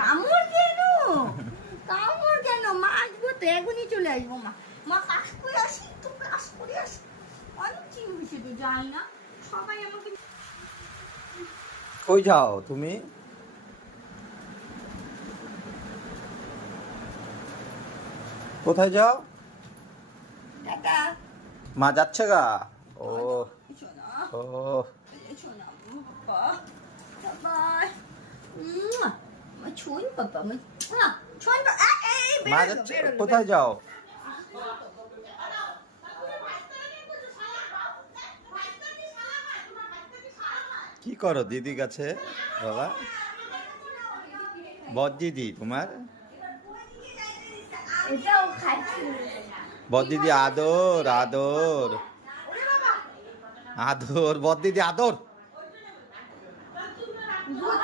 কামড় কেন? কামড় কেন? মা আসবো তো, এখনই চলে আসবো। মা কাজ করে আসি, একটু কাজ করে আসি। অনেক চিনবিছে তো, যাই না সবাই আমাকে। কই যাও তুমি? কোথায় যাও? টাটা। মা যাচ্ছে গা? ও শোনা, ও শোনা বাবা, বাবাই। ছুঁই বাবা, ছুঁই বাবা। মা যাচ্ছে, কোথায় যাও? কি করো দিদি কাছে বাবা? বদ দিদি তোমার? এটাও খাচ্ছি। বদ দিদি আদর আদর আদর, বদ দিদি আদর। দুধ